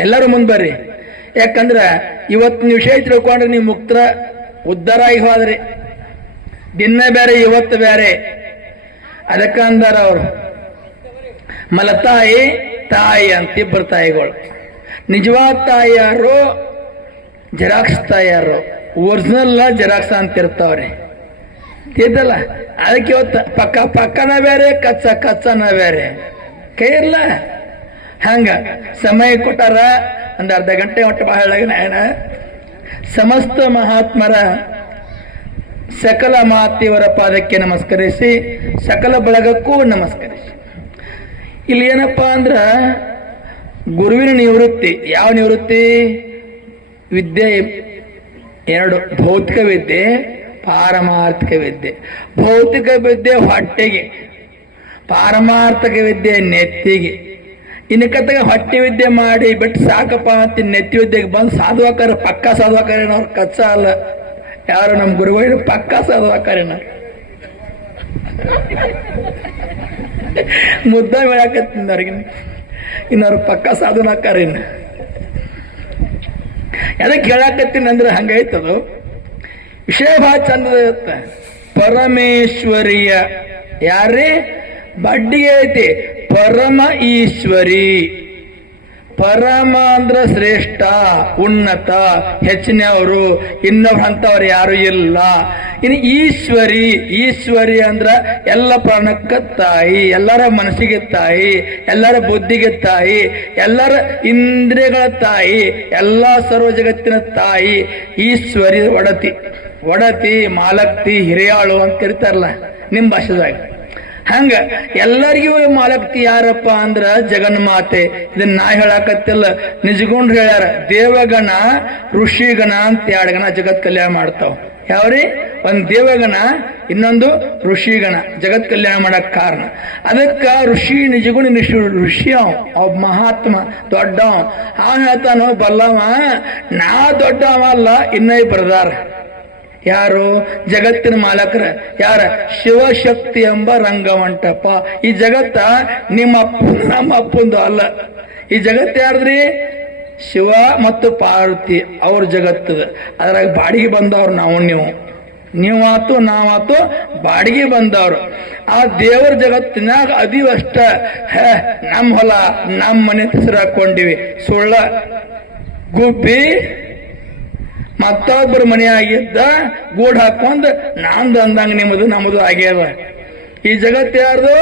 ಎಲ್ಲರೂ ಮುಂದೆ ಬರ್ರಿ. ಯಾಕಂದ್ರ ನೀವು ವಿಷಯ ತಿಳ್ಕೊಂಡ್ರೆ ನೀವು ಮುಕ್ತರ ಉದ್ಧಾರ ಆಗಿ ಹೋದ್ರಿ. ದಿನ ಬೇರೆ, ಇವತ್ತು ಬೇರೆ. ಅದಕ್ಕ ಅಂದಾರ ಅವರು ಮಲತಾಯಿ ತಾಯಿ ಅಂತ ಇಬ್ಬರು ತಾಯಿಗಳು. ನಿಜವಾದ ತಾಯಿ ಯಾರು? ಜೆರಾಕ್ಸ್ ತಾಯಿ ಯಾರು? ಒರಿಜಿನಲ್ ಜೆರಾಕ್ಸ್ ಅಂತ ಇರ್ತಾವ್ರಿ ತಿದ್ದಲ್ಲ ಅದಕ್ಕೆ ಇವತ್ತು ಪಕ್ಕ, ಪಕ್ಕನ ಬೇರೆ, ಕಚ್ಚ, ಕಚ್ಚನ ಬೇರೆ. ಕೈ ಇರಲ್ಲ ಹಂಗ. ಸಮಯ ಕೊಟ್ಟಾರ ಒಂದ್ ಅರ್ಧ ಗಂಟೆ ಒಟ್ಟು ಬಹಳ ನಾಯಣ ಸಮಸ್ತ ಮಹಾತ್ಮರ ಸಕಲ ಮಾತಿಯವರ ಪಾದಕ್ಕೆ ನಮಸ್ಕರಿಸಿ, ಸಕಲ ಬಳಗಕ್ಕೂ ನಮಸ್ಕರಿಸಿ. ಇಲ್ಲಿ ಏನಪ್ಪಾ ಅಂದ್ರ ಗುರುವಿನ ನಿವೃತ್ತಿ. ಯಾವ ನಿವೃತ್ತಿ? ವಿದ್ಯೆ ಎರಡು. ಭೌತಿಕ ವಿದ್ಯೆ, ಪಾರಮಾರ್ಥಿಕ ವಿದ್ಯೆ. ಭೌತಿಕ ವಿದ್ಯೆ ಹೊಟ್ಟೆಗೆ. ಪಾರಮಾರ್ಥಿಕ ವಿದ್ಯೆ ನೆತ್ತಿಗೆ. ಇನ್ನು ಕತ್ತಾಗ ಹೊಟ್ಟೆ ವಿದ್ಯೆ ಮಾಡಿ ಬಿಟ್ಟು ಸಾಕಪ್ಪ ಅಂತ ನೆತ್ತಿ ವಿದ್ಯೆಗೆ ಬಂದು ಸಾಧುವಾಕಾರ ಪಕ್ಕ ಸಾಧುವಾಕಾರ ಅವ್ರು ಕಚ್ಚ ಅಲ್ಲ. ಯಾರು ನಮ್ಮ ಗುರುಗಳು ಪಕ್ಕ ಸಾಧುವಾಕಾರ ಮುದ್ದ ಬೆಳಕತ್ತಿಂದ ಅವ್ರಿಗೆ. ಇನ್ನವ್ರು ಪಕ್ಕ ಸಾಧುನಾಕಾರ ಇನ್ನು ಅದಕ್ಕೆ ಹೇಳಕತ್ತೀನಿ ಅಂದ್ರೆ ಹಂಗೈತದು ವಿಷಯ ಭಾಳ ಇರುತ್ತೆ. ಪರಮೇಶ್ವರಿಯ ಯಾರೇ ಬಡ್ಡಿಗೆ ಐತಿ. ಪರಮ ಈಶ್ವರಿ. ಪರಮ ಅಂದ್ರ ಶ್ರೇಷ್ಠ, ಉನ್ನತ, ಹೆಚ್ಚಿನವರು ಇನ್ನೊಬ್ಬ ಅಂತವ್ರು ಯಾರು ಇಲ್ಲ. ಇನ್ನು ಈಶ್ವರಿ ಈಶ್ವರಿ ಅಂದ್ರ ಎಲ್ಲ ಪ್ರಾಣಕ್ಕ ತಾಯಿ, ಎಲ್ಲರ ಮನಸ್ಸಿಗೆ ತಾಯಿ, ಎಲ್ಲರ ಬುದ್ಧಿಗೆ ತಾಯಿ, ಎಲ್ಲರ ಇಂದ್ರಿಯಗಳ ತಾಯಿ, ಎಲ್ಲ ಸರ್ವ ಜಗತ್ತಿನ ತಾಯಿ, ಈಶ್ವರಿ ಒಡತಿ. ಒಡತಿ, ಮಾಲಕ್ತಿ, ಹಿರಿಯಾಳು ಅಂತ ಕರಿತಾರಲ್ಲ, ನಿಮ್ಮ ಭಾಷೆದಾಗ. ಹಂಗ ಎಲ್ಲರಿಗೂ ಮಾಲಕ್ತಿ ಯಾರಪ್ಪ ಅಂದ್ರ ಜಗನ್ಮಾತೆ. ಇದನ್ನ ನಾ ಹೇಳಾಕತ್ತಿಲ್ಲ. ನಿಜಗೊಂಡ್ ಹೇಳ್ಯಾರ, ದೇವಗಣ, ಋಷಿಗಣ ಅಂತ ಎರಡು ಗಣ ಜಗತ್ ಕಲ್ಯಾಣ ಮಾಡ್ತಾವ. ಯಾವ್ರಿ? ಒಂದ್ ದೇವಗಣ, ಇನ್ನೊಂದು ಋಷಿಗಣ ಜಗತ್ ಕಲ್ಯಾಣ ಮಾಡಕ್ ಕಾರಣ. ಅದಕ್ಕ ಋಷಿ ನಿಜಗುಣ ಋಷಿ ಋಷಿ ಅವ. ಒಬ್ಬ ಮಹಾತ್ಮ, ದೊಡ್ಡವ. ಆ ಹೇಳ್ತಾನ ಬಲ್ಲವ, ನಾ ದೊಡ್ಡವ ಅಲ್ಲ, ಇನ್ನೈ ಬರ್ದಾರ. ಯಾರು ಜಗತ್ತಿನ ಮಾಲಕರ, ಯಾರ ಶಿವಶಕ್ತಿ ಎಂಬ ರಂಗವಂಟಪ್ಪ ಈ ಜಗತ್ತ ನಿಮ್ಮ ನಮ್ಮ ಅಪ್ಪಂದು ಅಲ್ಲ. ಈ ಜಗತ್ತು ಯಾರ್ದ್ರಿ? ಶಿವ ಮತ್ತು ಪಾರ್ವತಿ, ಅವ್ರ ಜಗತ್ತದ ಅದ್ರಾಗ ಬಾಡಿಗೆ ಬಂದವ್ರು ನಾವು, ನೀವು. ನೀವಾತು, ನಾವಾತು ಬಾಡಿಗೆ ಬಂದವ್ರು. ಆ ದೇವರ ಜಗತ್ತಿನಾಗ ಅದಿವಷ್ಟ, ಹೇ ನಮ್ಮ ಹೊಲ ನಮ್ಮ ಮನೆ ಹೆಸರು ಹಾಕೊಂಡಿವಿ ಸುಳ್ಳ, ಗುಬ್ಬಿ ಮತ್ತೊಬ್ಬರ ಮನೆಯಾಗಿದ್ದ ಗೂಡ್ ಹಾಕೊಂಡ್ ನಾಂದು ಅಂದಂಗ ನಿಮ್ಮದು, ನಮ್ಮದು ಆಗ್ಯದ. ಈ ಜಗತ್ತು ಯಾರ್ದು?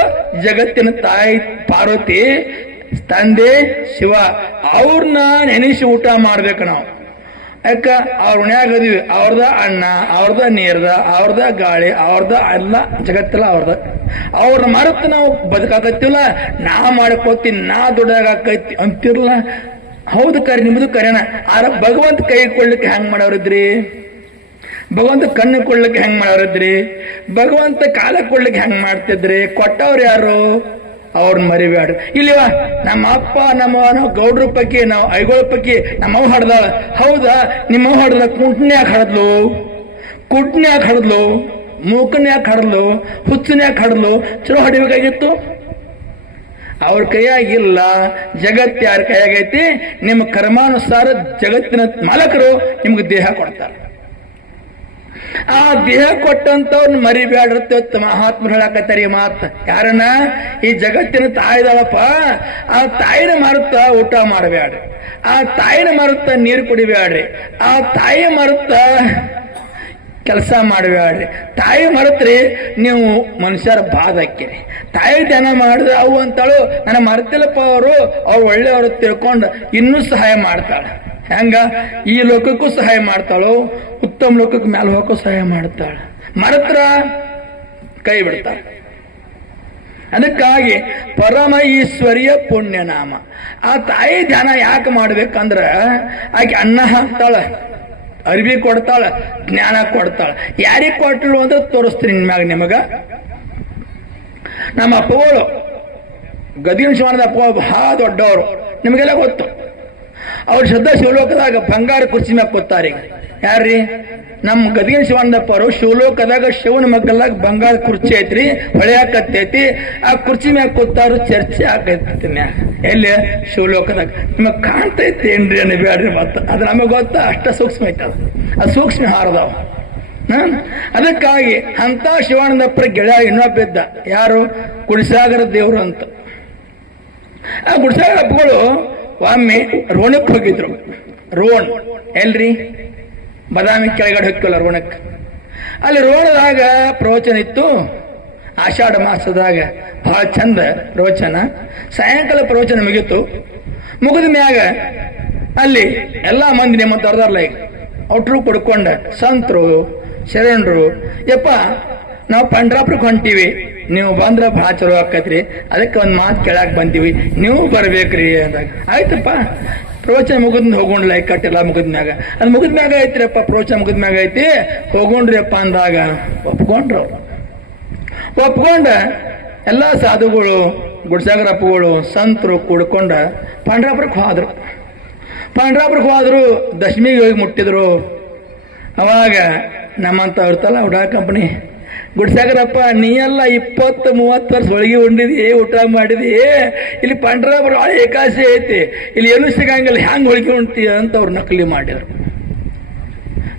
ಜಗತ್ತಿನ ತಾಯಿ ಪಾರ್ವತಿ, ತಂದೆ ಶಿವ. ಅವ್ರನ್ನ ನೆನೆಸಿ ಊಟ ಮಾಡ್ಬೇಕು ನಾವು. ಯಾಕ? ಅವ್ರ ಮನ್ಯಾಗ ಅದೀವಿ. ಅವ್ರದ ಅಣ್ಣ, ಅವ್ರದ ನೀರ್ದ, ಅವ್ರದ ಗಾಳಿ, ಅವ್ರದ ಎಲ್ಲ ಜಗತ್ತಲ್ಲ ಅವ್ರದ. ಅವ್ರನ್ನ ಮರೆತು ನಾವು ಬದುಕಾಕತ್ತಿಲ್ಲ. ನಾ ಮಾಡ್ಕೋತೀನಿ ನಾ ದುಡ್ಡಾಗೈತಿ ಅಂತಿರ್ಲ. ಹೌದು ಕರೆ, ನಿಮ್ಮದು ಕರೆನ. ಆರ ಭಗವಂತ ಕೈ ಕೊಡ್ಲಿಕ್ಕೆ ಹೆಂಗ್ ಮಾಡೋರಿದ್ರಿ? ಭಗವಂತ ಕಣ್ಣು ಕೊಡ್ಲಿಕ್ಕೆ ಹೆಂಗ್ ಮಾಡೋರಿದ್ರಿ? ಭಗವಂತ ಕಾಲ ಕೊಡ್ಲಿಕ್ಕೆ ಹೆಂಗ್ ಮಾಡ್ತಿದ್ರಿ? ಕೊಟ್ಟವ್ರು ಯಾರು? ಅವ್ರನ್ನ ಮರಿಬೇಡ್ರಿ ಇಲ್ಲಿವಾ ನಮ್ಮ ಅಪ್ಪ ನಮ್ಮ ನಾವು ಗೌಡ್ರ ಪಕ್ಕಿ, ನಾವು ಐಗೋಳ ಪಕ್ಕಿ ನಮ್ಮವ್ ಹಡ್ದ ಹೌದಾ? ನಿಮ್ಮವ್ ಹಡ್ದ ಕುಂಟ್ನ್ಯಾಗ ಹಡದ್ಲು? ಕುಟ್ನ್ಯಾಗ ಹಡದ್ಲು? ಮೂಕನ್ಯಾಗ ಹಡದ್ಲು? ಹುಚ್ಚನ್ಯಾಗ ಹಡದ್ಲು? ಚಲೋ ಹೊಡಿಬೇಕಾಗಿತ್ತು? ಅವ್ರ ಕೈಯಾಗಿಲ್ಲ ಜಗತ್ ಯಾರ ಕೈಯಾಗೈತಿ ನಿಮ್ಮ ಕರ್ಮಾನುಸಾರ ಜಗತ್ತಿನ ಮಾಲಕರು ನಿಮ್ಗೆ ದೇಹ ಕೊಡ್ತಾರೆ. ಆ ದೇಹ ಕೊಟ್ಟಂತವ್ರನ್ನ ಮರಿಬೇಡತ್ತೆ ಮಹಾತ್ಮ ಹೇಳಕತ್ತಾರ ಈ ಮಾತು. ಯಾರನ್ನ? ಈ ಜಗತ್ತಿನ ತಾಯಿದವಪ್ಪ. ಆ ತಾಯಿನ ಮರುತ್ತ ಊಟ ಮಾಡಬೇಡ್ರಿ ಆ ತಾಯಿನ ಮರುತ್ತ ನೀರು ಕುಡಿಬೇಡ್ರಿ ಆ ತಾಯಿ ಮರುತ್ತ ಕೆಲಸ ಮಾಡಬೇಡ್ರಿ ತಾಯಿ ಮರೆತ್ರಿ ನೀವು ಮನುಷ್ಯರ ಬಾಧ ಹಾಕಿರಿ ತಾಯಿ ಧ್ಯಾನ ಮಾಡಿದ್ರೆ ಅವು ಅಂತಾಳು, ನನ್ನ ಮರ್ತಿಲ್ಲಪ್ಪ ಅವರು ಅವ್ರು ಒಳ್ಳೆಯವರು ತಿಳ್ಕೊಂಡು ಇನ್ನೂ ಸಹಾಯ ಮಾಡ್ತಾಳೆ. ಹೆಂಗ? ಈ ಲೋಕಕ್ಕೂ ಸಹಾಯ ಮಾಡ್ತಾಳು, ಉತ್ತಮ ಲೋಕಕ್ಕೆ ಮೇಲೆ ಹೋಗಕ್ಕೂ ಸಹಾಯ ಮಾಡ್ತಾಳೆ. ಮರತ್ರ ಕೈ ಬಿಡ್ತಾಳೆ. ಅದಕ್ಕಾಗಿ ಪರಮ ಈಶ್ವರಿಯ ಪುಣ್ಯನಾಮ. ಆ ತಾಯಿ ಧ್ಯಾನ ಯಾಕೆ ಮಾಡ್ಬೇಕಂದ್ರ, ಆಕೆ ಅನ್ನ ಹಾಕ್ತಾಳ ಅರಿವಿ ಕೊಡ್ತಾಳ, ಜ್ಞಾನ ಕೊಡ್ತಾಳ. ಯಾರಿಗೆ ಕೊಟ್ಟರು ಅಂತ ತೋರಿಸ್ತೀನಿ ಮ್ಯಾಗ ನಿಮಗ. ನಮ್ಮ ಅಪ್ಪಗಳು, ಗದಿನ ಶಿವನದ ಅಪ್ಪ ಬಹಳ ದೊಡ್ಡವರು. ನಿಮಗೆಲ್ಲ ಗೊತ್ತು. ಅವ್ರ ಶ್ರದ್ಧಾ ಶಿವಲೋಕದಾಗ ಬಂಗಾರ ಕುರ್ಚಿ ಮ್ಯಾಗ ಕೂತಾರೆ ಯಾರ್ರಿ? ನಮ್ಮ ಗದಗಿನ ಅವರು ಶಿವಲೋಕದಾಗ ಶಿವನ ಮಗ್ಗಲಾಗ ಬಂಗಾಳ ಕುರ್ಚಿ ಐತ್ರಿ ಹೊಳೆಯಾಕತ್ತೈತಿ ಆ ಕುರ್ಚಿ ಮ್ಯಾಗ ಕೂತಾರು ಚರ್ಚೆ ಆಗೈತಿ ಮ್ಯಾಗ. ಎಲ್ಲಿ? ಶಿವಲೋಕದಾಗ ನಿಮಗೆ ಕಾಣ್ತೈತಿ ಏನ್ರಿ ಅನ್ನ ಬೇಡ್ರಿ ಮತ್ತ. ಅದು ನಮಗೆ ಗೊತ್ತ? ಅಷ್ಟ ಸೂಕ್ಷ್ಮ ಐತೆ ಅದು. ಆ ಸೂಕ್ಷ್ಮ ಹಾರದವ? ಅದಕ್ಕಾಗಿ ಅಂತ ಶಿವಾನಂದಪ್ಪರ ಗೆಳೆಯ ಇನ್ನೊಬ್ಬ ಇದ್ದ. ಯಾರು? ಗುಡಿಸಾಗರ ದೇವರು ಅಂತ. ಆ ಗುಡಿಸಾಗರ ಅಪ್ಪಗಳು ಒಮ್ಮೆ ರೋಣಕ್ಕೆ ಹೋಗಿದ್ರು. ರೋಣ್. ಎಲ್ರಿ? ಬದಾಮಿ ಕೆಳಗಡೆ ಹೊಕ್ಕಲ್ಲ ರೋಣಕ್ಕೆ? ಅಲ್ಲಿ ರೋಣದಾಗ ಪ್ರವಚನ ಇತ್ತು. ಆಷಾಢ ಮಾಸದಾಗ ಬಹಳ ಚಂದ ಪ್ರವಚನ. ಸಾಯಂಕಾಲ ಪ್ರವಚನ ಮುಗೀತು. ಮುಗಿದ ಮ್ಯಾಗ ಅಲ್ಲಿ ಎಲ್ಲ ಮಂದಿ ನಿಮ್ಮ ತರದಾರಲ್ಲ ಈಗ. ಔಟ್ರು ಕೊಡ್ಕೊಂಡ ಸಂತರು, ಶರಣರು, ಯಪ್ಪ, ನಾವು ಪಂಡ್ರಾಪುರಕ್ಕೆ ಹೊಂಟೀವಿ. ನೀವು ಬಂದ್ರೆ ಭಾಳ ಚಲೋ ಆಕತ್ರಿ. ಅದಕ್ಕೆ ಒಂದು ಮಾತು ಕೇಳಕ್ಕೆ ಬಂದೀವಿ. ನೀವು ಬರ್ಬೇಕ್ರಿ ಅಂದಾಗ. ಆಯ್ತಪ್ಪ. ಪ್ರವಚನ ಮುಗಿದ್ ಹೋಗೋಣ್ಲ ಕಟ್ಟೆಲ್ಲ ಮುಗಿದ ಮ್ಯಾಗ. ಅದು ಮುಗಿದ ಮ್ಯಾಗ ಐತ್ರಿಯಪ್ಪ ಪ್ರವಚನ ಮುಗಿದ ಮ್ಯಾಗ ಐತಿ. ಹೋಗೋಣ್ರಿಯಪ್ಪ ಅಂದಾಗ ಒಪ್ಕೊಂಡ್ರು ಒಪ್ಕೊಂಡ ಎಲ್ಲ ಸಾಧುಗಳು ಗುಡ್ಸಾಗರ ಅಪ್ಪಗಳು ಸಂತರು ಕೂಡ್ಕೊಂಡ ಪಾಂಡ್ರಾಪುರಕ್ಕೆ ಹೋದ್ರು. ಪಾಂಡ್ರಾಪುರಕ್ಕೆ ಹೋದ್ರು, ದಶಮಿಗೆ ಹೋಗಿ ಮುಟ್ಟಿದ್ರು. ಅವಾಗ ನಮ್ಮಂತ ಇರ್ತಲ್ಲ ಉಡಾ ಕಂಪನಿ ಗುಡ್ಸಾಗರಪ್ಪ ನೀ ಎಲ್ಲ ಇಪ್ಪತ್ತು, ಮೂವತ್ತು ವರ್ಷ ಒಳಗೆ ಉಂಡಿದಿ ಊಟ ಮಾಡಿದಿ ಇಲ್ಲಿ ಪಾಂಡ್ರಾಪುರ ಏಕಾಶಿ ಐತಿ. ಇಲ್ಲಿ ಏನು ಸಿಗಂಗಿಲ್ಲ, ಹ್ಯಾಂಗ್ ಹೋಳಿಗೆ ಉಣ್ತೀಯ ಅಂತ ಅವ್ರು ನಕಲಿ ಮಾಡಿದ್ರು.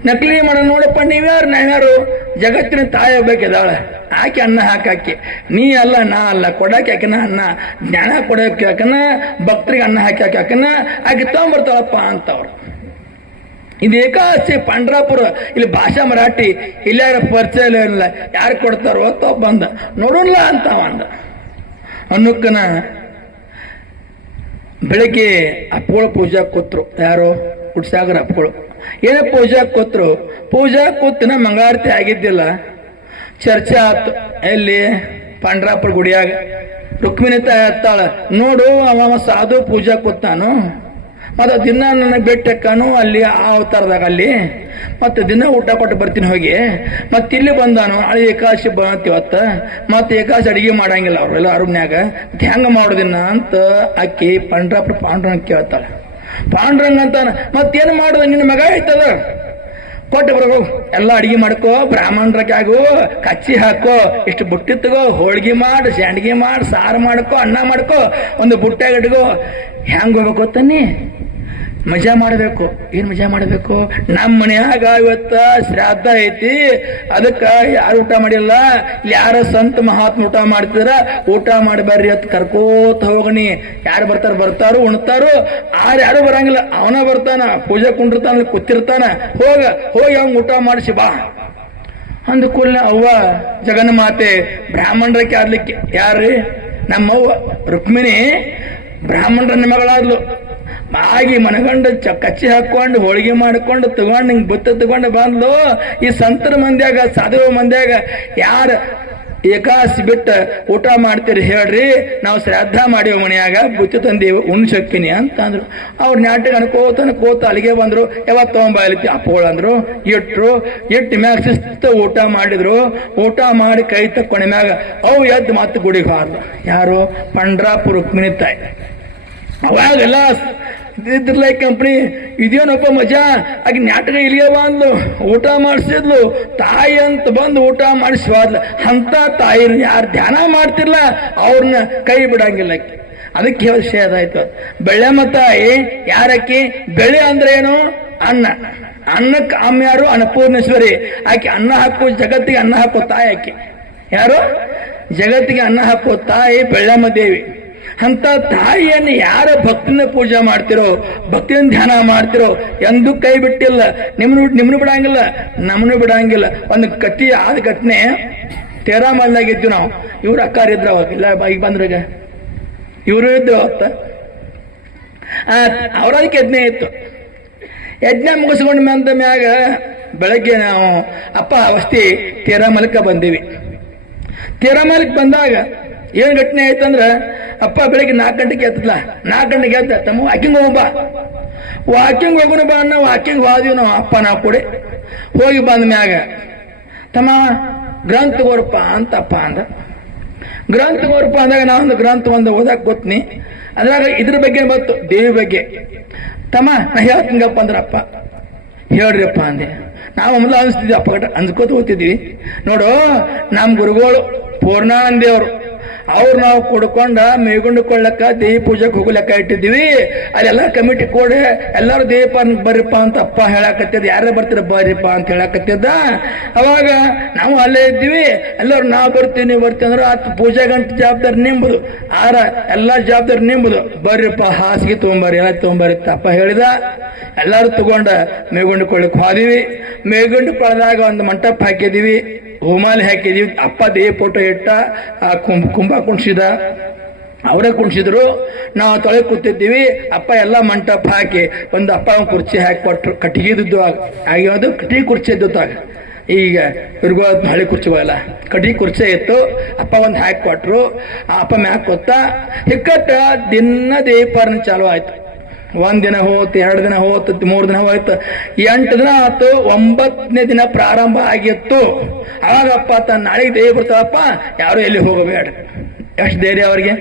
ನಕಲಿ ಮಾಡೋ, ನೋಡಪ್ಪ, ನೀವ್ಯಾರು, ನಾವ್ಯಾರು? ಜಗತ್ತಿನ ತಾಯಿ ಹೋಗ್ಬೇಕಿದಾಳ ಆಕೆ ಅನ್ನ ಹಾಕಾಕಿ. ನೀ ಅಲ್ಲ, ನಾ ಅಲ್ಲ ಕೊಡಕ್ಕೆ ಯಾಕನ ಅನ್ನ, ಜ್ಞಾನ ಕೊಡಕ್ಕೆ ಯಾಕನ ಭಕ್ತರಿಗೆ ಅನ್ನ ಹಾಕಿ ಆಕನ, ಆಕೆ ತಗೊಂಬರ್ತಾಳಪ್ಪ ಅಂತವ್ರು. ಇದು ಏಕಾಸಿ ಪಾಂಡ್ರಾಪುರ, ಇಲ್ಲಿ ಭಾಷಾ ಮರಾಠಿ ಇಲ್ಲಾರ ಪರಿಚಯ ಇಲ್ಲ ಯಾರು ಕೊಡ್ತಾರೋ ಅಂತ ಬಂದ. ನೋಡೋಲ್ಲ ಅಂತ ಅಂದ ಅನ್ನುಕ್ಕನ ಬೆಳಗ್ಗೆ ಅಪ್ಪಗಳು ಪೂಜಾ ಕೂತ್ರು. ಯಾರು? ಹುಡ್ಸಾಗರ ಅಪ್ಪಗಳು. ಏನೇ ಪೂಜಾ ಕೂತ್ರು? ಪೂಜಾ ಕೂತಿನ ಮಂಗಾರತಿ ಆಗಿದ್ದಿಲ್ಲ. ಚರ್ಚೆ ಆತು. ಎಲ್ಲಿ? ಪಾಂಡ್ರಾಪುರ ಗುಡಿಯಾಗ. ರುಕ್ಮಿಣಿ ತಾಯಿ ಹತ್ತಾಳ. ನೋಡು, ಅವ ಸಾಧು ಪೂಜಾ ಕೂತಾನು ಮತ್ತು ದಿನ ನನ್ನ ಬೆಟ್ಟಕ್ಕನು ಅಲ್ಲಿ ಆ ಅವತಾರದಾಗ ಅಲ್ಲಿ. ಮತ್ತೆ ದಿನ ಊಟ ಕೊಟ್ಟು ಬರ್ತೀನಿ ಹೋಗಿ. ಮತ್ತೆ ಇಲ್ಲಿ ಬಂದಾನು ಅಲ್ಲಿ ಏಕಾಶಿ ಬಂತಿವತ್ತ ಮತ್ತೆ ಏಕಾಶಿ ಅಡಿಗೆ ಮಾಡಂಗಿಲ್ಲ ಅವರು ಎಲ್ಲ ಮತ್ತೆ ಹೆಂಗೆ ಮಾಡೋದಿನ್ನ ಅಂತ ಅಕ್ಕಿ ಪಂಡ್ರಾಪುರ ಪಾಂಡ್ರಂಗ ಕೇಳ್ತಾಳೆ. ಪಾಂಡ್ರಂಗ ಅಂತಾನ ಮತ್ತೇನು ಮಾಡುದ? ನಿನ್ನ ಮಗ ಐತದ ಕೊಟ್ಟು ಬರೋ ಎಲ್ಲ ಅಡಿಗೆ ಮಾಡ್ಕೋ ಬ್ರಾಹ್ಮಣರ ಆಗು. ಕಚ್ಚಿ ಹಾಕೋ. ಇಷ್ಟು ಬುಟ್ಟಿ ತಗೋ. ಹೋಳ್ಗಿ ಮಾಡಿ ಸ್ಯಾಂಡ್ಗಿ ಮಾಡಿ, ಸಾರು ಮಾಡ್ಕೋ, ಅನ್ನ ಮಾಡ್ಕೋ. ಒಂದು ಬುಟ್ಟಾಗ ಇಟ್ಕೋ. ಹೆಂಗ್ ಹೋಗ್ಬೇಕು ಗೊತ್ತನ್ನಿ ಮಜಾ ಮಾಡಬೇಕು. ಏನ್ ಮಜಾ ಮಾಡಬೇಕು? ನಮ್ಮ ಮನ್ಯಾಗ ಇವತ್ತ ಶ್ರಾದ್ದ ಐತಿ. ಅದಕ್ಕ ಯಾರು ಊಟ ಮಾಡಿಲ್ಲ? ಯಾರ ಸಂತ ಮಹಾತ್ಮ ಊಟ ಮಾಡ್ತಿದ್ರ? ಊಟ ಮಾಡಬಾರ್ರಿ ಬರ್ರಿ ಅಂತ ಕರ್ಕೋತ ಹೋಗಣಿ. ಯಾರು ಬರ್ತಾರ ಬರ್ತಾರು, ಉಣ್ತಾರು. ಆರ್ ಯಾರು ಬರಂಗಿಲ್ಲ, ಅವನ ಬರ್ತಾನ, ಪೂಜೆ ಕುಂಡಿರ್ತಾನ, ಕೂತಿರ್ತಾನ. ಹೋಗ, ಹೋಗಿ ಅವ್ನ ಊಟ ಮಾಡಿಸಿ ಬಾ. ಅಂದ ಕೂಡಲೇ ಅವ್ವ, ಜಗನ್ ಮಾತೆ, ಬ್ರಾಹ್ಮಣರಕ್ಕೆ ಆಡ್ಲಿಕ್ಕೆ ಯಾರ್ರಿ? ನಮ್ಮವ್ವ, ರುಕ್ಮಿಣಿ ಬ್ರಾಹ್ಮಣರ ಮಗಳಾದ್ಲು. ಆಗಿ ಮನಗಂಡು ಚ ಕಚ್ಚಿ ಹಾಕೊಂಡು ಹೋಳಿಗೆ ಮಾಡ್ಕೊಂಡು, ತಗೊಂಡು, ಹಿಂಗೆ ಬುತ್ತ ತಗೊಂಡು ಬಂದ್ಲು. ಈ ಸಂತರ ಮಂದ್ಯಾಗ, ಸಾಧುವ ಮಂದ್ಯಾಗ ಯಾರು ಏಕಾಸಿ ಬಿಟ್ಟು ಊಟ ಮಾಡ್ತೀರಿ ಹೇಳ್ರಿ, ನಾವು ಶ್ರಾದ್ದ ಮಾಡೀವಿ ಮನ್ಯಾಗ, ಬುತ್ತಿ ತಂದೀವಿ ಉಣ್ಸಕ್ಕಿನಿ ಅಂತ ಅಂದ್ರು ಅವ್ರ ನಾಟಕ ಅನ್ಕೋತ ಅನ್ಕೋತ ಅಲ್ಲಿಗೆ ಬಂದ್ರು. ಯಾವತ್ತು ಅಪ್ಪಗಳು ಅಂದ್ರು. ಇಟ್ರು, ಇಟ್ಟು ಮ್ಯಾಗ ಶಿಸ್ತ ಊಟ ಮಾಡಿದ್ರು. ಊಟ ಮಾಡಿ ಕೈ ತಕ್ಕೊಂಡ ಮ್ಯಾಗ ಅವು ಎದ್ದು ಮತ್ತೆ ಗುಡಿಗೆ ಹಾರ್ದು. ಯಾರು ಪಂಡ್ರಾಪುರ ರುಕ್ಮಿಣಿ ತಾಯಿ ಅವಾಗೆಲ್ಲ ಇದ್ರಲ್ಲ ಕಂಪ್ನಿ. ಇದೇನಪ್ಪ ಮಜಾ? ಆಗಿ ನಾಟಕ ಇಲ್ಲಿಗೆ ಬಂದು ಊಟ ಮಾಡಿಸಿದ್ಲು. ತಾಯಿ ಅಂತ ಬಂದು ಊಟ ಮಾಡಿಸ್ವಾದ್ಲು ಅಂತ ತಾಯಿನ ಯಾರು ಧ್ಯಾನ ಮಾಡ್ತಿರ್ಲ ಅವ್ರನ್ನ ಕೈ ಬಿಡಂಗಿಲ್ಲ. ಅದಕ್ಕೆ ವಿಷಯ ಅದಾಯ್ತು. ಬೆಳೆಮ್ಮ ತಾಯಿ ಯಾರಕ್ಕಿ? ಬೆಳೆ ಅಂದ್ರೆ ಏನು ಅನ್ನ. ಅನ್ನಕ್ಕೆ ಅಮ್ಮ ಯಾರು ಅನ್ನಪೂರ್ಣೇಶ್ವರಿ. ಆಕೆ ಅನ್ನ ಹಾಕೋ ಜಗತ್ತಿಗೆ ಅನ್ನ ಹಾಕೋ ತಾಯಿ ಆಕೆ. ಯಾರು? ಜಗತ್ತಿಗೆ ಅನ್ನ ಹಾಕೋ ತಾಯಿ ಬೆಳ್ಳಮ್ಮ ದೇವಿ ಅಂತ ತಾಯಿಯನ್ನು ಯಾರ ಭಕ್ತಿನ ಪೂಜೆ ಮಾಡ್ತಿರೋ ಭಕ್ತಿನ ಧ್ಯಾನ ಮಾಡ್ತಿರೋ ಎಂದೂ ಕೈ ಬಿಟ್ಟಿಲ್ಲ. ನಿಮ್ನು ನಿಮ್ನು ಬಿಡಂಗಿಲ್ಲ ನಮ್ಮನ್ನು ಬಿಡಂಗಿಲ್ಲ. ಒಂದು ಕತಿ ಆದ ಘಟನೆ ತೇರಾಮಲ್ಲಾಗಿದ್ವಿ ನಾವು. ಇವ್ರು ಅಕ್ಕಾರಿದ್ರು ಅವಾಗ. ಇಲ್ಲ ಈಗ ಬಂದ್ರಾಗ ಇವರು ಇದ್ರು ಅವತ್ತ. ಅವರದಕ್ಕೆ ಯಜ್ಞ ಇತ್ತು. ಯಜ್ಞ ಮುಗಿಸ್ಕೊಂಡ ಬಂದ ಮ್ಯಾಗ ಬೆಳಗ್ಗೆ ನಾವು ಅಪ್ಪ ವಸ್ತಿ ತೇರಾಮಲಕ್ಕ ಬಂದೀವಿ. ತೇರಾಮಲಕ್ಕೆ ಬಂದಾಗ ಏನು ಘಟನೆ ಆಯ್ತಂದ್ರ ಅಪ್ಪ ಬೆಳಿಗ್ಗೆ ನಾಲ್ಕು ಗಂಟೆಗೆ ಎತ್ತಲ್ಲ ನಾಲ್ಕು ಗಂಟೆಗೆ ಎದ್ದ, ತಮ್ಮ ವಾಕಿಂಗ್ ಹೋಗೋಣ ಬಾ. ವಾಕಿಂಗ್ ಹೋಗೋಣ ಬಾ ಅಣ್ಣ ವಾಕಿಂಗ್ ಹೋದ್ವಿ ನಾವು, ಅಪ್ಪ ನಾವು ಕೂಡ. ಹೋಗಿ ಬಂದ ಮ್ಯಾಗ, ತಮ್ಮ ಗ್ರಂಥ ಓರ್ಪ ಅಂತ ಅಪ್ಪ ಅಂದ. ಗ್ರಂಥ ಓರ್ಪ ಅಂದಾಗ ನಾವೊಂದು ಗ್ರಂಥ ಒಂದು ಓದಕ್ ಗೊತ್ತೀನಿ ಅದ್ರಾಗ ಇದ್ರ ಬಗ್ಗೆ ಬಂತು ದೇವಿ ಬಗ್ಗೆ. ತಮ್ಮ, ನಾ ಹೇಳ್ತೀನಪ್ಪ ಅಂದ್ರಪ್ಪ. ಹೇಳ್ರಿಪ್ಪ ಅಂದೆ. ನಾವು ಮೊದಲು ಅನಿಸ್ತಿದ್ವಿ ಅಪ್ಪ ಅನ್ಸ್ಕೋತ ಹೋಗ್ತಿದ್ವಿ. ನೋಡು ನಮ್ಮ ಗುರುಗಳು ಪೂರ್ಣಾನಂದಿ ಅವರು ನಾವು ಕೊಡ್ಕೊಂಡ ಮೇಗುಂಡ್ಕೊಳ್ಳಕ್ಕ ದೇವಿ ಪೂಜೆಗೆ ಹೋಗ್ಲಕ್ಕ ಇಟ್ಟಿದ್ದೀವಿ. ಅಲ್ಲೆಲ್ಲ ಕಮಿಟಿ ಕೊಡಿ ಎಲ್ಲರೂ ದೇವಪ್ಪ ಬರ್ರಿಪ್ಪ ಅಂತ ಅಪ್ಪ ಹೇಳಕತ್ತಿದ್ದ. ಯಾರೇ ಬರ್ತೀರ ಬರ್ರಿಪ್ಪ ಅಂತ ಹೇಳಕತ್ತಿದ್ದ. ಅವಾಗ ನಾವು ಅಲ್ಲೇ ಇದ್ದೀವಿ. ಎಲ್ಲರೂ ನಾವು ಬರ್ತೀವಿ, ನೀವು ಬರ್ತೀವಿ ಅಂದ್ರೆ, ಆತ ಪೂಜೆ ಗಂಟೆ ಜವಾಬ್ದಾರಿ ನಿಂಬುದು. ಆರ ಎಲ್ಲ ಜವಾಬ್ದಾರಿ ನಿಂಬುದು. ಬರ್ರಿಪ್ಪ ಹಾಸಿಗೆ ತೊಗೊಂಬರ್ರಿ ಎಲ್ಲ ತೊಗೊಂಬರ್ರಿ ಅಪ್ಪ ಹೇಳಿದ. ಎಲ್ಲರೂ ತಗೊಂಡ ಮೇಗುಂಡು ಕೊಳ್ಳಕ್ಕೆ ಹೋದಿವಿ. ಮೇಗುಂಡು ಕೊಳ್ಳದಾಗ ಒಂದು ಮಂಟಪ ಹಾಕಿದೀವಿ. ಹೋಮಾಲಿ ಹಾಕಿದೀವಿ ಅಪ್ಪ ದೇಹ ಫೋಟೋ ಇಟ್ಟ, ಆ ಕುಂಭ ಕುಂಭ ಕುಣಿಸಿದ, ಅವರೇ ಕುಣಿಸಿದ್ರು. ನಾವು ತೊಳೆ ಕೂತಿದ್ದೀವಿ. ಅಪ್ಪ ಎಲ್ಲ ಮಂಟಪ ಹಾಕಿ ಒಂದು ಅಪ್ಪ ಕುರ್ಚಿ ಹಾಕಿ ಕೊಟ್ಟರು ಕಟ್ಟಿಗೆದ್ದು ಆಗಿರೋದು ಕಟ್ಟಿಗೆ ಕುರ್ಚಿ ಇದ್ದು ಆಗ. ಈಗ ಇರ್ಗೋ ಹಳೆ ಕುರ್ಚಿಗಳಲ್ಲ ಕಟ್ಟಿಗೆ ಕುರ್ಚಿ ಇತ್ತು. ಅಪ್ಪ ಒಂದು ಹಾಕಿ ಕೊಟ್ಟರು ಆ ಅಪ್ಪ ಮ್ಯಾಕ್ ಕೊತ್ತ ಹಿಕ್ಕಟ್ಟ ದಿನ ದೇವಪಾರಣ ಚಾಲು ಆಯ್ತು. ಒಂದ್ ದಿನ ಹೋತ್, ಎರಡು ದಿನ ಹೋತ್, ಮೂರು ದಿನ ಹೋಯ್ತು. ಎಂಟು ದಿನ ಆತು ಒಂಬತ್ತನೇ ದಿನ ಪ್ರಾರಂಭ ಆಗಿತ್ತು. ಅವಾಗಪ್ಪ ತನ್ನ ನಾಳೆಗೆ ದೇವಿ ಬರ್ತಾವಪ್ಪ ಯಾರು ಎಲ್ಲಿ ಹೋಗಬೇಡ. ಎಷ್ಟು ಧೈರ್ಯ ಅವ್ರಿಗೆ?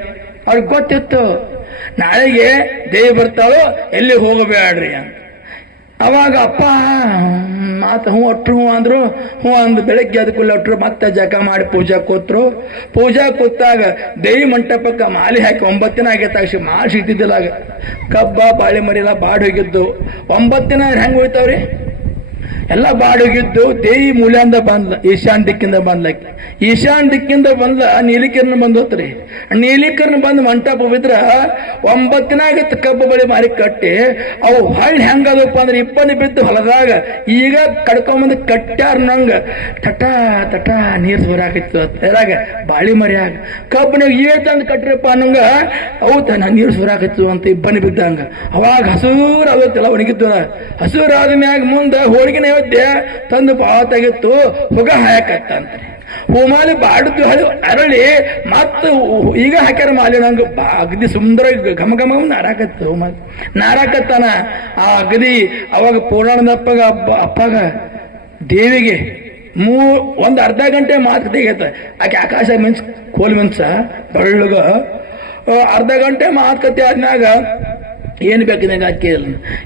ಅವ್ರಿಗೆ ಗೊತ್ತಿತ್ತು. ನಾಳೆಗೆ ದೇವಿ ಬರ್ತಾವೋ ಎಲ್ಲಿ ಹೋಗಬೇಡ್ರಿ ಅಂತ. ಅವಾಗ ಅಪ್ಪ, ಮಾತು ಹ್ಞೂ ಒಟ್ರು ಹ್ಞೂ ಅಂದರು ಹ್ಞೂ ಅಂದು ಬೆಳಗ್ಗೆ ಅದಕ್ಕೂ ಒಟ್ರು ಮತ್ತೆ ಜಕ ಮಾಡಿ ಪೂಜಾ ಕೂತ್ರು. ಪೂಜಾ ಕೂತಾಗ ದೇವಿ ಮಂಟಪಕ್ಕೆ ಮಾಲಿ ಹಾಕಿ ಒಂಬತ್ತು ದಿನ ಆಗೈತೆ ಮಾಡಿ ಸಿಟ್ಟಿದ್ದಿಲ್ಲ ಕಬ್ಬ, ಬಾಳೆ ಮರಿಲ್ಲ ಬಾಡಿ ಹೋಗಿದ್ದು. ಒಂಬತ್ತು ದಿನ ಹೆಂಗೆ ಹೋಯ್ತಾವ್ರಿ? ಎಲ್ಲ ಬಾಡಿಗಿದ್ದು ದೇವಿ ಮೂಲ್ಯಾಂದ ಬಂದ್ಲ ಈಶಾನ್ ದಿಕ್ಕಿಂದ ಬಂದ್ಲಕ್ಕೆ ಈಶಾನ್ ದಿಕ್ಕಿಂದ ಬಂದ್ಲ ನೀಲಿಕಿರ್ನ ಬಂದ್ ಹೋತ್ರಿ. ಬಂದ ಬಂದ್ ಮಂಟಪ ಬಿದ್ರ ಒಂಬತ್ತಿನಾಗ ಕಬ್ಬು ಬಳಿ ಮಾರಿ ಕಟ್ಟಿ, ಅವು ಹಳ್ಳಿ ಹೆಂಗದಪ್ಪ ಅಂದ್ರೆ ಇಪ್ಪನಿ ಬಿದ್ದು ಹೊಲದಾಗ, ಈಗ ಕಡ್ಕೊಂಬಂದು ಕಟ್ಟ್ಯಾರ ನಂಗ, ತಟ ತಟ, ನೀರ್ ಸುರಾಕಿತ್ತು ಅದ್ರಾಗ ಬಾಳಿ ಮರಿಯಾಗ. ಕಬ್ಬನ ಏಳ್ ತಂದು ಕಟ್ಟ್ರಪ್ಪ ಅನ್ನಂಗ, ಅವು ತನ್ನ ನೀರು ಸುರಾಕಿತ್ತು ಅಂತ ಇಬ್ಬನಿ ಬಿದ್ದಂಗ. ಅವಾಗ ಹಸೂರ ಆಗುತ್ತಲ್ಲ ಒಣಗಿದ್ದು ಹಸೂರಾದ ಮ್ಯಾಗ ಮುಂದೆ ಹೋಳಿಗೆ ನೈವೇದ್ಯ ತಂದು ಭಾಳ ತೆಗೆತ್ತು ಹೊಗ ಹಾಯಕತ್ತಂತ್ರಿ ಹೂಮಾಲಿ ಬಾಡದ್ದು ಹಳಿ ಅರಳಿ, ಮತ್ತು ಈಗ ಹಾಕ್ಯಾರ ಮಾಲಿ ನಂಗೆ ಅಗದಿ ಸುಂದರ ಘಮ ಘಮ ನಾರಾಕತ್ತ ಹೂಮಾಲಿ ನಾರಾಕತ್ತಾನ ಆ ಅಗದಿ ಅವಾಗ ಪೂರ್ಣದಪ್ಪಗ ಅಪ್ಪ, ಅಪ್ಪಗ, ದೇವಿಗೆ ಮೂ, ಒಂದು ಅರ್ಧ ಗಂಟೆ ಮಾತು ತೆಗೆತ. ಆಕೆ ಆಕಾಶ ಮಿನ್ಸ್ ಕೋಲ್ ಮಿನ್ಸ ಬೆಳ್ಳಗ ಅರ್ಧ ಗಂಟೆ ಮಾತುಕತೆ ಆದ್ಮ್ಯಾಗ ಏನು ಬೇಕು ನಂಗೆ ಅದಕ್ಕೆ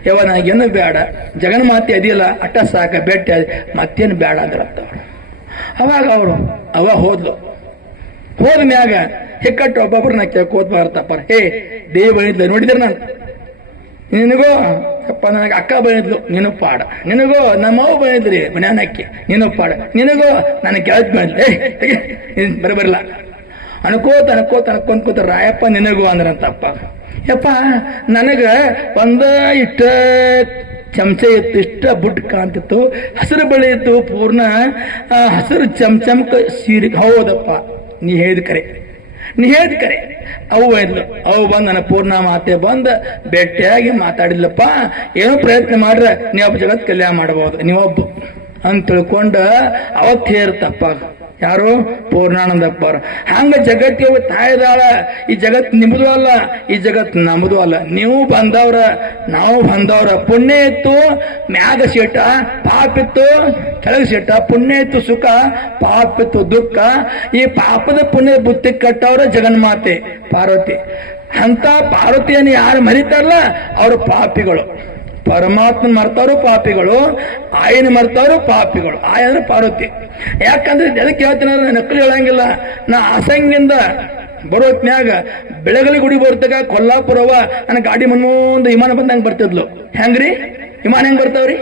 ಯಾವ ನನಗೇನು ಬೇಡ. ಜಗನ್ಮಾತೆ ಅದಿಲ್ಲ, ಅಟ್ಟ ಸಾಕ, ಬೆಟ್ಟ ಮತ್ತೇನು ಬೇಡ ಅಂದ್ರಂತ ಅವ್ರು. ಅವಾಗ ಅವರು ಅವ ಹೋದ್ಲು. ಹೋದ ಮ್ಯಾಗ ಹಿಕ್ಕಟ್ಟು ಒಬ್ಬೊಬ್ಬರನ್ನ ಕೇಳ್ಕೋತ ಬರ್ತಪ್ಪ. ಹೇ, ದೇವಿ ಬಂದಿದ್ಲು, ನೋಡಿದ್ರೆ ನಾನು? ನಿನಗೋ, ಅಪ್ಪ, ನನಗೆ ಅಕ್ಕ ಬಂದಿದ್ಲು, ನಿನಗೆ ಪಾಡ. ನಿನಗೋ ನಮ್ಮವ್ವ ಬಂದಿದ್ರಿ, ಮನ್ಯಾನಕ್ಕಿ, ನಿನಗೆ ಪಾಡ. ನಿನಗೋ ನನಗೆ ಗೆಳತ್ ಬಣಿದ್ಲು ಬರಬರಲ್ಲ ಬರ ಬರಲ್ಲ ಅನ್ಕೋತ ಅನ್ಕೋತ ಅನ್ಕೊಂತ ರಾಯಪ್ಪ, ನಿನಗೂ ಅಂದ್ರಂತಪ್ಪ. ಯಪ್ಪ, ನನಗೆ ಒಂದ ಇಷ್ಟ ಚಮಚ ಇತ್ತು ಇಷ್ಟ ಬುಟ್ ಕಾಣ್ತಿತ್ತು. ಹಸಿರು ಬಳಿ ಇತ್ತು ಪೂರ್ಣ ಹಸಿರು ಚಮಚಮಕ ಸೀರೆ. ಹೌದಪ್ಪ ನೀ ಹೇಳಿದ ಕರೆ. ನೀ ಹೇಳಿದ ಕರೆ. ಅವು ಇದ್ಲು. ಅವು ಬಂದು ನನ್ನ ಪೂರ್ಣ ಮಾತೆ ಬಂದು ಭೇಟಿಯಾಗಿ ಮಾತಾಡಿಲ್ಲಪ್ಪ ಏನೋ ಪ್ರಯತ್ನ ಮಾಡ್ರೆ, ನೀವೊಬ್ಬ ಜಗತ್ ಕಲ್ಯಾಣ ಮಾಡಬಹುದು. ನೀವೊಬ್ಬ. ಅಂತ ತಿಳ್ಕೊಂಡು ಅವತ್ತು ಹೇರ್ತಪ್ಪ ಯಾರು ಪೂರ್ಣಾನಂದಪ್ಪ ಅವ್ರು ಹಂಗ ಜಗತ್ತಿಗೆ ತಾಯಿದಾಳ. ಈ ಜಗತ್ ನಿಮ್ದು ಅಲ್ಲ, ಈ ಜಗತ್ ನಮ್ದು ಅಲ್ಲ. ನೀವು ಬಂದವ್ರ, ನಾವು ಬಂದವ್ರ. ಪುಣ್ಯ ಇತ್ತು, ಮ್ಯಾಗ ಸಿಟ್ಟ, ಪಾಪ ಇತ್ತು, ಕೆಳಗ ಶೀಟ ಪುಣ್ಯ ಇತ್ತು ಸುಖ, ಪಾಪ ಇತ್ತು ದುಃಖ. ಈ ಪಾಪದ ಪುಣ್ಯದ ಬುತ್ತಿ ಕಟ್ಟವ್ರ ಜಗನ್ಮಾತೆ ಪಾರ್ವತಿ. ಅಂತ ಪಾರ್ವತಿಯನ್ನು ಯಾರು ಮರಿತಾರಲ್ಲ, ಅವರು ಪಾಪಿಗಳು. ಪರಮಾತ್ಮನ ಮರ್ತಾರೋ ಪಾಪಿಗಳು, ಆಯನ ಮರ್ತಾರೋ ಪಾಪಿಗಳು. ಆಯ ಅಂದ್ರೆ ಪಾರ್ವತಿ. ಯಾಕಂದ್ರೆ ಎದಕ್ಕೆ ಹೇಳ್ತೀನಿ ಅಂದ್ರೆ ನಕಲಿ ಹೇಳಂಗಿಲ್ಲ. ನಾ ಅಸಂಗಿಂದ ಬರೋತ್ನ್ಯಾಗ ಬೆಳಗಲಿ ಗುಡಿ ಬರ್ತಾಗ ಕೊಲ್ಲಾಪುರವ ನನ್ನ ಗಾಡಿ ಮುಂದೆ ವಿಮಾನ ಬಂದಂಗೆ ಬರ್ತಿದ್ಲು. ಹೆಂಗ್ರಿ? ವಿಮಾನ ಹೆಂಗ್ ಬರ್ತಾವ್ರಿ?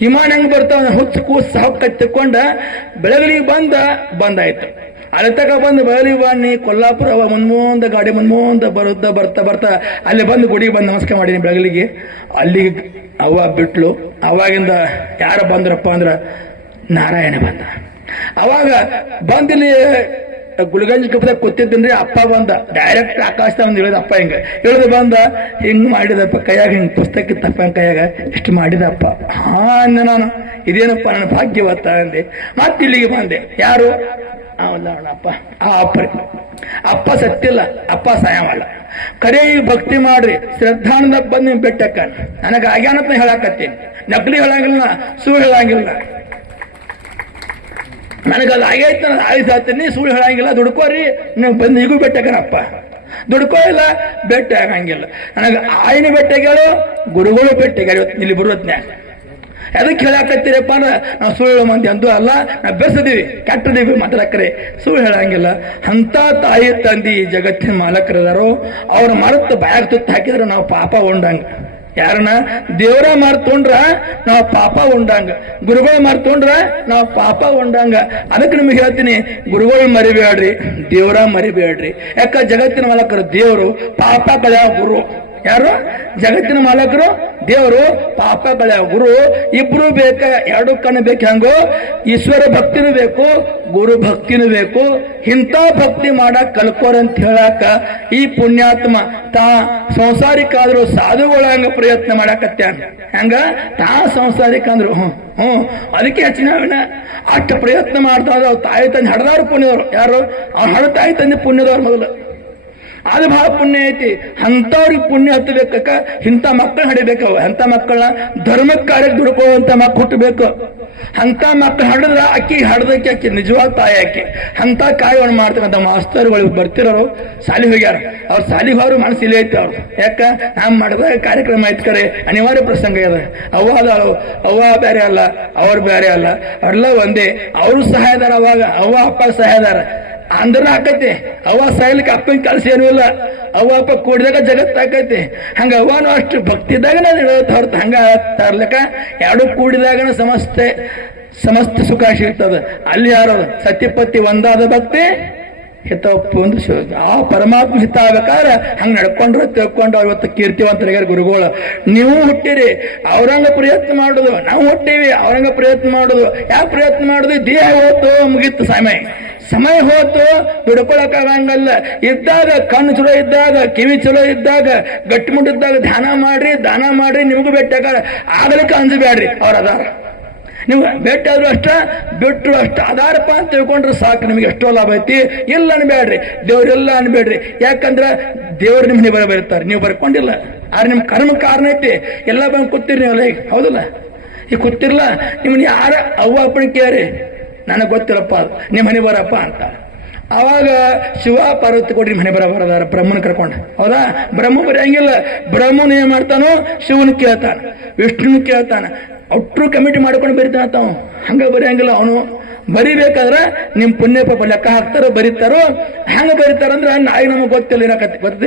ವಿಮಾನ ಹೆಂಗ್ ಬರ್ತಾವ? ಹುಚ್ಚು ಕೂಸ್ ಹಕ್ಕ ತಿಕ್ಕೊಂಡ ಬೆಳಗಲಿಗೆ ಬಂದ ಬಂದಾಯ್ತು. ಅಳತಕ ಬಂದು ಬೆಳಗಲಿ ಬಾಣಿ ಕೊಲ್ಲಾಪುರ ಮುನ್ಮುಂದ, ಗಾಡಿ ಮುನ್ಮುಂದ ಬರುತ್ತ, ಬರ್ತಾ ಬರ್ತಾ. ಅಲ್ಲಿ ಬಂದು ಗುಡಿಗೆ ಬಂದು ನಮಸ್ಕಾರ ಮಾಡೀನಿ ಬೆಳಗಲಿಗೆ. ಅಲ್ಲಿ ಅವ್ವ ಬಿಟ್ಲು. ಅವಾಗಿಂದ ಯಾರು ಬಂದ್ರಪ್ಪ ಅಂದ್ರ ನಾರಾಯಣ ಬಂದ. ಅವಾಗ ಬಂದಿಲ್ಲಿ ಗುಲ್ಗಂಜ್ ಕಪ್ಪದಾಗ ಕೂತಿದ್ದೀನಿ ಅಪ್ಪ ಬಂದ. ಡೈರೆಕ್ಟ್ ಆಕಾಶ ಒಂದು ಹೇಳಿದ ಅಪ್ಪ ಹಿಂಗ. ಇಳಿದು ಬಂದ, ಹಿಂಗ್ ಮಾಡಿದಪ್ಪ, ಕೈಯಾಗ ಹಿಂಗ್ ಪುಸ್ತಕ ಇತ್ತಪ್ಪ ಕೈಯಾಗ? ಇಷ್ಟು ಮಾಡಿದಪ್ಪ. ಹಾ ಅಂದೆ ನಾನು. ಇದೇನಪ್ಪ ನನ್ನ ಭಾಗ್ಯವತ್ತ ಅಂದೆ. ಮತ್ತೆ ಇಲ್ಲಿಗೆ ಬಂದೆ. ಯಾರು? ಅವಲ್ಲ ಅಪ್ಪ ಆ ಅಪ್ಪ ಅಪ್ಪ ಸತ್ತಿಲ್ಲ, ಅಪ್ಪ ಸಾಯವಲ್ಲ ಕರೆ ಈ ಭಕ್ತಿ ಮಾಡ್ರಿ ಶ್ರದ್ಧಾನಂದ ಬಂದು ನಿಮ್ ಬೆಟ್ಟಕ್ಕ. ನನಗೆ ಆಗ್ಯಾನತ್ನ ಹೇಳಾಕತ್ತೀನಿ ನಕಲಿ ಹೇಳಂಗಿಲ್ಲ, ಸುಳ್ಳು ಹೇಳಂಗಿಲ್ಲ. ನನಗೆ ಅದು ಆಗೈತೆ ಆಯ್ತು ಹೇಳ್ತೀನಿ ಸುಳ್ಳು ಹೇಳಂಗಿಲ್ಲ ದುಡ್ಕೋರಿ ನೀವು ಬಂದು ಈಗೂ ಬೆಟ್ಟಕನಪ್ಪ ದುಡ್ಕೋ ಇಲ್ಲ, ಬೆಟ್ಟ ಆಗಂಗಿಲ್ಲ. ನನಗೆ ಆಯ್ನ ಬೆಟ್ಟಗಳು ಗುರುಗಳು ಬೆಟ್ಟಗಳು ಇಲ್ಲಿ ಬರುವತ್ನ್ಯಾಗ ಅದಕ್ಕೆ ಹೇಳಾಕತ್ತೀರಪ್ಪ ಅಂದ್ರೆ, ನಾವು ಸುಳ್ಳು ಮಂದಿ ಅಂದು ಅಲ್ಲ, ನಾವು ಬೆಸದೀವಿ, ಕೆಟ್ಟದೀವಿ ಮಾತಾಡಕ್ರೆ ಸುಳ್ಳು ಹೇಳಂಗಿಲ್ಲ. ಅಂತ ತಾಯಿ ತಂದಿ ಜಗತ್ತಿನ ಮಾಲಕರದಾರೋ, ಅವ್ರ ಮರತ್ ಬಾಯಾಗ ತುತ್ತು ಹಾಕಿದ್ರೆ ನಾವು ಪಾಪ ಉಂಡಂಗ. ಯಾರನ್ನ? ದೇವರ ಮಾರ್ತೊಂಡ್ರ ನಾವು ಪಾಪ ಉಂಡಂಗ. ಗುರುಗಳು ಮಾರ್ತೊಂಡ್ರ ನಾವು ಪಾಪ ಉಂಡಂಗ. ಅದಕ್ಕೆ ನಿಮ್ಗೆ ಹೇಳ್ತೀನಿ, ಗುರುಗಳು ಮರಿಬೇಡ್ರಿ, ದೇವರ ಮರಿಬೇಡ್ರಿ. ಯಾಕ? ಜಗತ್ತಿನ ಮಾಲಕರು ದೇವರು, ಪಾಪ ಕಳೆಯ ಗುರು. ಯಾರು? ಜಗತ್ತಿನ ಮಾಲಕರು? ದೇವರು, ಪಾಪ ಕಳೆಯ ಗುರು. ಇಬ್ರು ಬೇಕ, ಎರಡು ಕಣ್ಣು ಬೇಕು ಹೆಂಗೋ? ಈಶ್ವರ ಭಕ್ತಿನೂ ಬೇಕು, ಗುರು ಭಕ್ತಿನೂ ಬೇಕು. ಇಂಥ ಭಕ್ತಿ ಮಾಡಕ್ ಅಂತ ಹೇಳಾಕ ಈ ಪುಣ್ಯಾತ್ಮ ತಾ ಸಂಸಾರಿಕ ಆದ್ರೂ ಸಾಧುಗಳಂಗ ಪ್ರಯತ್ನ ಮಾಡಾಕತ್ಯಾನ. ಹೆಂಗ? ತಾ ಸಂಸಾರಿಕ ಅಂದ್ರು, ಹ್ಮ್ ಹ್ಮ್, ಅದಕ್ಕೆ ಹೆಚ್ಚಿನ ಅಷ್ಟು ಪ್ರಯತ್ನ ಮಾಡ್ತಾ ಇದ್ರು ಅವ್ರ ತಾಯಿ ತಂದೆ ಹಡದವ್ರು ಪುಣ್ಯದವ್ರು. ಯಾರು? ಅವ್ರ ಹಡ ತಾಯಿ ತಂದೆ ಪುಣ್ಯದವ್ರು ಮೊದಲು. ಅದು ಬಹಳ ಪುಣ್ಯ ಐತಿ. ಅಂಥವ್ರಿಗೆ ಪುಣ್ಯ ಹತ್ತಬೇಕ ಇಂಥ ಮಕ್ಕಳನ್ನ ಹಡಿಬೇಕವ ಅಂತ ಮಕ್ಕಳನ್ನ ಧರ್ಮದ ಕಾರ್ಯಕ್ಕೆ ದುಡ್ಕೊಳ್ಳುವಂತ ಮಕ್ಕಳು ಹುಟ್ಟಬೇಕು. ಅಂತ ಮಕ್ಕಳು ಹಡಿದ್ರ ಅಕ್ಕಿ ಹಡ್ದಕ್ಕೆ ಅಕ್ಕಿ ನಿಜವಾದ ತಾಯಿ ಅಕ್ಕಿ ಅಂತ ಕಾರ್ಯವನ್ನು ಮಾಡ್ತಕ್ಕಂಥ ಮಾಸ್ತರ್ಗಳು ಬರ್ತಿರೋರು. ಸಾಲಿ ಹೋಗ್ಯಾರ. ಅವ್ರ ಸಾಲಿ ಹೋದ್ರು ಮನಸ್ಸು ಇಲ್ಲೇ ಐತಿ ಅವ್ರು ಯಾಕ? ನಾ ಮಾಡಿದ ಕಾರ್ಯಕ್ರಮ ಐತ್ ಕರೆ. ಅನಿವಾರ್ಯ ಪ್ರಸಂಗ ಇದೆ. ಅವ್ವ ಅದಾಳು. ಅವ್ವ ಬೇರೆ ಅಲ್ಲ. ಅವ್ರು ಬೇರೆ ಅಲ್ಲ. ಅವರೆಲ್ಲ ಒಂದೇ. ಅವರು ಸಹಾಯದಾರ ಅವಾಗ ಅವ್ವ, ಅಪ್ಪ ಸಹಾಯದಾರ. ಅಂದ್ರ ಆಕೈತಿ. ಅವ ಸಾಯ್ಲಿಕ್ಕೆ ಅಪ್ಪನ ಕೆಲಸ ಏನೂ ಇಲ್ಲ. ಅವ ಅಪ್ಪ ಕೂಡಿದಾಗ ಜಗತ್ತು ಆಕೈತಿ. ಹಂಗ ಅವನು ಅಷ್ಟು ಭಕ್ತಿದಾಗ ಹೊರತು ಹಂಗ ತರ್ಲಿಕ್ಕ ಎರಡು ಕೂಡಿದಾಗ ಸಮಸ್ತೆ, ಸಮಸ್ತ ಸುಖ ಸಿಗ್ತದ. ಅಲ್ಲಿ ಯಾರು ಸತ್ಯಪತಿ ಒಂದಾದ ಭಕ್ತಿ ಹಿತಪ್ಪು ಒಂದು ಆ ಪರಮಾತ್ಮ ಹಿತ ಆಗ್ಬೇಕಾದ್ರೆ ಹಂಗ ನಡ್ಕೊಂಡ್ರು ತಿಳ್ಕೊಂಡ್ರು ಇವತ್ತು ಕೀರ್ತಿವಂತರಿಗಾರ ಗುರುಗಳು. ನೀವು ಹುಟ್ಟಿರಿ ಅವ್ರಂಗ ಪ್ರಯತ್ನ ಮಾಡುದು. ನಾವು ಹುಟ್ಟಿವಿ ಅವ್ರಂಗ ಪ್ರಯತ್ನ ಮಾಡುದು. ಯಾವ ಪ್ರಯತ್ನ ಮಾಡುದು? ದೇಹ ಹೋತು, ಮುಗೀತು ಸಮಯ ಸಮಯ ಹೋತು ಬಿಡ್ಕೊಳಕ್ಕಾಗಂಗಲ್ಲ ಇದ್ದಾಗ ಕಣ್ಣು ಚಲೋ ಇದ್ದಾಗ, ಕಿವಿ ಚಲೋ ಇದ್ದಾಗ ಗಟ್ಟಿಮುಟ್ಟಿದ್ದಾಗ ಧ್ಯಾನ ಮಾಡ್ರಿ, ದಾನ ಮಾಡ್ರಿ, ನಿಮಗೂ ಬೆಟ್ಟಾಗ ಆಗ್ಲಿಕ್ಕೆ ಅಂಜಬೇಡ್ರಿ ಅವ್ರ ಅದಾರ. ನೀವು ಭೇಟಿ ಆದ್ರೂ ಅಷ್ಟ ಬಿಟ್ಟರು ಅಷ್ಟ. ಅದಾರಪ್ಪ ಅಂತ ತಿಳ್ಕೊಂಡ್ರೆ ಸಾಕು, ನಿಮಗೆ ಎಷ್ಟೋ ಲಾಭ ಐತಿ. ಇಲ್ಲ ಅನ್ಬೇಡ್ರಿ ದೇವ್ರೆಲ್ಲ ಅನ್ಬೇಡ್ರಿ ಯಾಕಂದ್ರೆ ದೇವ್ರು ನಿಮ್ ಬರ ಬರೀತಾರೆ, ನೀವು ಬರ್ಕೊಂಡಿಲ್ಲ. ಆದ್ರೆ ನಿಮ್ಮ ಕರ್ಮ ಕಾರಣ ಐತಿ. ಎಲ್ಲ ಬಂದು ಕೂತಿರಿ ನೀವಲ್ಲ ಈಗ, ಹೌದಲ್ಲ? ಈಗ ಕೂತಿರ್ಲ, ನಿಮ್ಮನ್ನ ಯಾರ ಅವ್ವ ಅಪ್ಪನ ಕೇಳಿ ನನಗೆ ಗೊತ್ತಿಲ್ಲಪ್ಪ ಅದು ನಿಮ್ಮ ಮನೆ ಬರಪ್ಪ ಅಂತ. ಅವಾಗ ಶಿವ ಪಾರ್ವತಿ ಕೊಡ್ರಿ ಮನೆ ಬರ ಬರದಾರ, ಬ್ರಹ್ಮನ ಕರ್ಕೊಂಡು. ಹೌದಾ? ಬ್ರಹ್ಮ ಬರೆಯಂಗಿಲ್ಲ ಬ್ರಹ್ಮನ ಏನ್ ಮಾಡ್ತಾನೋ, ಶಿವನ ಕೇಳ್ತಾನ, ವಿಷ್ಣುನ ಕೇಳ್ತಾನ. ಒಟ್ರು ಕಮಿಟಿ ಮಾಡ್ಕೊಂಡು ಬರಿತಾನ ತಾವು ಹಂಗ ಬರೆಯಂಗಿಲ್ಲ ಅವನು. ಬರಿಬೇಕಾದ್ರೆ ನಿಮ್ಮ ಪುಣ್ಯ ಪಾಪ ಲೆಕ್ಕ ಹಾಕ್ತಾರೋ, ಬರೀತಾರೋ, ಹೆಂಗ ಬರೀತಾರಂದ್ರೆ ನಾಯಿ ನಮಗೆ ಗೊತ್ತಿಲ್ಲ ಇರಕತ್ತಿ ಗೊತ್ತಿದೆ